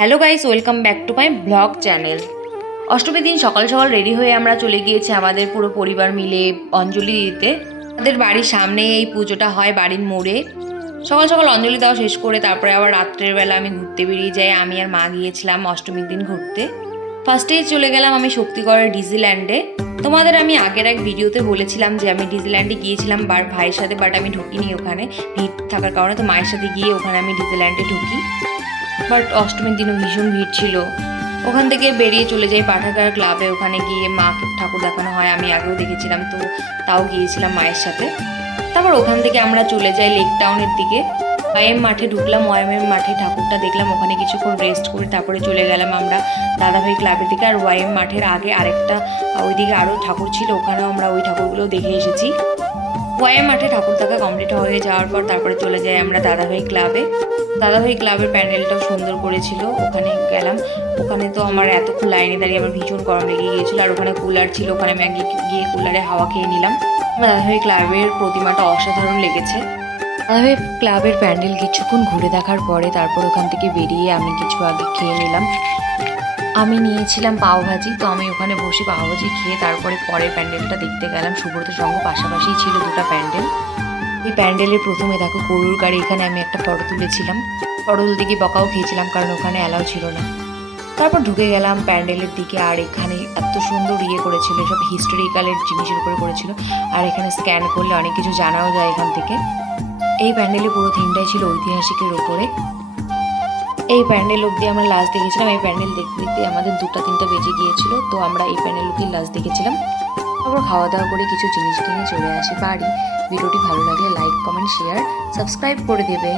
Hello guys, welcome back to my blog channel. অষ্টমীর দিন সকাল সকাল রেডি হয়ে আমরা চলে গিয়েছি আমাদের পুরো পরিবার মিলে অঞ্জলি দিতে। আমাদের বাড়ির সামনে এই পুজোটা হয় বাড়ির মোড়ে। সকাল সকাল অঞ্জলি দেওয়া শেষ করে তারপরে আবার রাত্রের বেলা আমি ঘুরতে বেরিয়ে যাই। আমি আর মা গিয়েছিলাম অষ্টমীর দিন ঘুরতে। ফার্স্টেই চলে গেলাম আমি শক্তিগড়ের ডিজিল্যান্ডে। তোমাদের আমি আগের এক ভিডিওতে বলেছিলাম যে আমি ডিজিল্যান্ডে গিয়েছিলাম বার ভাইয়ের সাথে বাট আমি ঢুকিনি ওখানে। ভিড় থাকার কারণে তো মায়ের সাথে গিয়ে ওখানে আমি ডিজিল্যান্ডে ঢুকি। বাট অষ্টমীর দিনও ভীষণ ভিড় ছিল। ওখান থেকে বেরিয়ে চলে যাই পাঠাগার ক্লাবে। ওখানে গিয়ে মাকে ঠাকুর দেখানো হয়। আমি আগেও দেখেছিলাম তো, তাও গিয়েছিলাম মায়ের সাথে। তারপর ওখান থেকে আমরা চলে যাই লেক টাউনের দিকে। ওয়াইএম মাঠে ঢুকলাম ওয়াইএম মাঠে ঠাকুরটা দেখলাম। ওখানে কিছুক্ষণ রেস্ট করে তারপরে চলে গেলাম আমরা দাদাভাই ক্লাবের দিকে। আর ওয়াইএম মাঠের আগে আরেকটা ওইদিকে আরও ঠাকুর ছিল। ওখানেও আমরা ওই ঠাকুরগুলো দেখে এসেছি। ওয়াইএম মাঠে ঠাকুর দেখা কমপ্লিট হয়ে যাওয়ার পর তারপরে চলে যাই আমরা দাদাভাই ক্লাবে। দাদাভাই ক্লাবের প্যান্ডেলটাও সুন্দর করেছিল, ওখানে গেলাম। ওখানে তো আমার এতক্ষণ লাইনে দাঁড়িয়ে আমার ভীষণ গরম লেগে গিয়েছিল, আর ওখানে কুলার ছিল, ওখানে আমি আগে গিয়ে কুলারে হাওয়া খেয়ে নিলাম। দাদাভাই ক্লাবের প্রতিমাটা অসাধারণ লেগেছে। দাদাভাই ক্লাবের প্যান্ডেল কিছুক্ষণ ঘুরে দেখার পরে তারপর ওখান থেকে বেরিয়ে আমি কিছু আগে খেয়ে নিলাম। আমি নিয়েছিলাম পাওভাজি, তো আমি ওখানে বসে পাওভাজি খেয়ে তারপরে পরের প্যান্ডেলটা দেখতে গেলাম। সুব্রত সঙ্গ পাশাপাশি ছিল দুটো প্যান্ডেল। এই প্যান্ডেলের প্রথমে দেখো গরুর গাড়ি, এখানে আমি একটা ফটো তুলেছিলাম। ফটো তুলতে গিয়ে বকাও খেয়েছিলাম কারণ ওখানে অ্যালাউ ছিল না। তারপর ঢুকে গেলাম প্যান্ডেলের দিকে, আর এখানে এত সুন্দর ইয়ে করেছিল, সব হিস্টোরিক্যালের জিনিসের উপরে করেছিল। আর এখানে স্ক্যান করলে অনেক কিছু জানাও যায় এখান থেকে। এই প্যান্ডেলের পুরো থিমটাই ছিল ঐতিহাসিকের ওপরে এই প্যান্ডেল অবধি আমরা লাস্ট দেখেছিলাম। এই প্যান্ডেল দেখতে দেখতে আমাদের দুটা তিনটা বেজে গিয়েছিল, তো আমরা এই প্যান্ডেল অবধি লাস্ট দেখেছিলাম। তারপর খাওয়া দাওয়া করে কিছু জিনিস কিনে চলে আসি বাড়ি। ভিডিওটি ভালো লাগলে লাইক কমেন্ট শেয়ার সাবস্ক্রাইব করে দেবে